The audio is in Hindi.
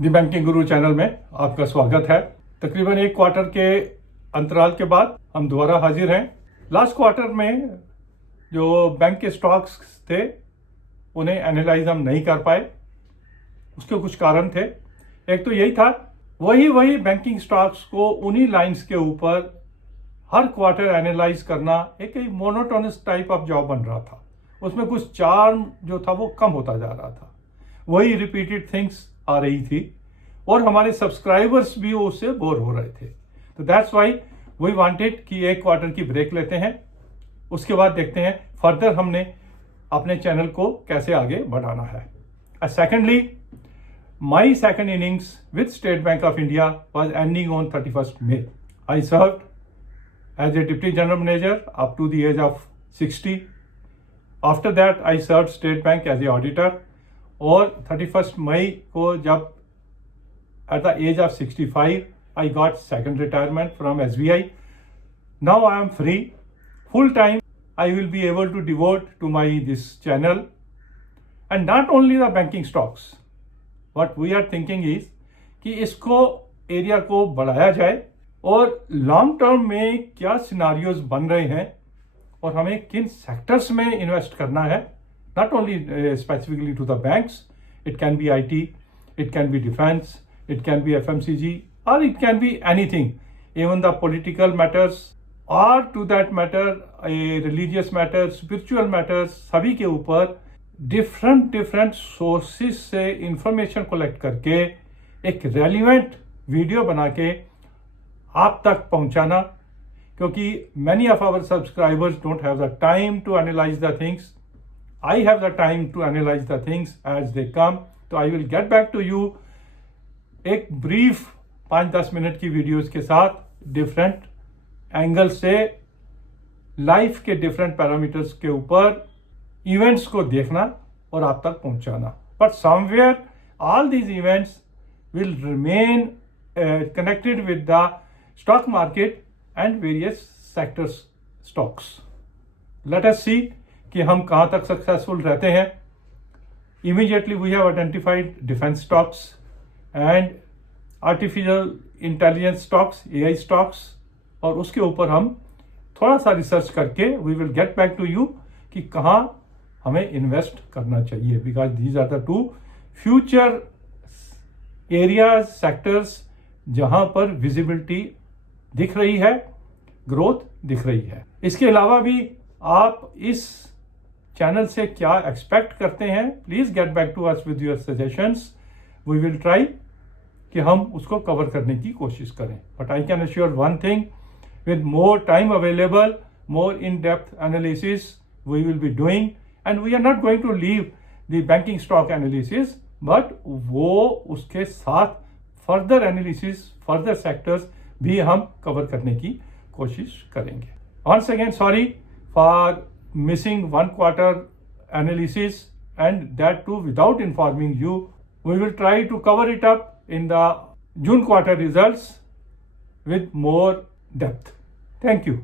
द बैंकिंग गुरु चैनल में आपका स्वागत है। तकरीबन एक क्वार्टर के अंतराल के बाद हम दोबारा हाजिर हैं। लास्ट क्वार्टर में जो बैंक के स्टॉक्स थे उन्हें एनालाइज हम नहीं कर पाए। उसके कुछ कारण थे। एक तो यही था, वही बैंकिंग स्टॉक्स को उन्हीं लाइंस के ऊपर हर क्वार्टर एनालाइज करना एक मोनोटोनस टाइप ऑफ जॉब बन रहा था। उसमें कुछ चार्म जो था वो कम होता जा रहा था। वही रिपीटेड थिंग्स आ रही थी और हमारे सब्सक्राइबर्स भी उससे बोर हो रहे थे। तो दैट्स व्हाई वी वांटेड कि एक क्वार्टर की ब्रेक लेते हैं, उसके बाद देखते हैं फर्दर हमने अपने चैनल को कैसे आगे बढ़ाना है। Secondly, my second innings with state bank of India was ending on 31st May. I served as a Deputy General Manager up to the age of 60. After that, I served State Bank as a auditor. और 31st मई को जब at the age of 65, I got second retirement from SBI. Now I am free. Full time, I will be able to devote to this channel. And not only the banking stocks. What we are thinking is कि इसको एरिया को बढ़ाया जाए और लॉन्ग टर्म में क्या सिनारियोज बन रहे हैं और हमें किन सेक्टर्स में इन्वेस्ट करना है। Not only specifically to the banks, it can be IT, it can be defense, it can be FMCG, or it can be anything, even the political matters, or to that matter, religious matters, spiritual matters, सभी के ऊपर different sources से information collect करके एक relevant वीडियो बना के आप तक पहुंचाना, क्योंकि many of our subscribers don't have the time to analyze the things. I have the time to analyze the things as they come. तो I will get back to you एक brief 5-10 मिनट की वीडियोस के साथ डिफरेंट एंगल से लाइफ के डिफरेंट पैरामीटर्स के ऊपर इवेंट्स को देखना और आप तक पहुंचाना। But somewhere all these events will remain connected with the stock market and various sectors stocks. Let us see कि हम कहां तक सक्सेसफुल रहते हैं। Immediately we have identified defence stocks and artificial intelligence stocks, AI stocks, और उसके ऊपर हम थोड़ा सा रिसर्च करके we will get back to you कि कहां हमें इन्वेस्ट करना चाहिए, because these are the two future areas, sectors जहां पर विजिबिलिटी दिख रही है, ग्रोथ दिख रही है। इसके अलावा भी आप इस चैनल से क्या एक्सपेक्ट करते हैं, please get back to us with your suggestions. We will try कि हम उसको कवर करने की कोशिश करें। But I can assure one thing, with more time available, more in depth analysis we will be doing, and we are not going to leave the banking stock analysis, but वो उसके साथ फर्दर एनालिसिस, फर्दर सेक्टर्स भी हम कवर करने की कोशिश करेंगे। Once again, sorry for missing one quarter analysis, and that too without informing you. We will try to cover it up in the June quarter results with more depth. Thank you.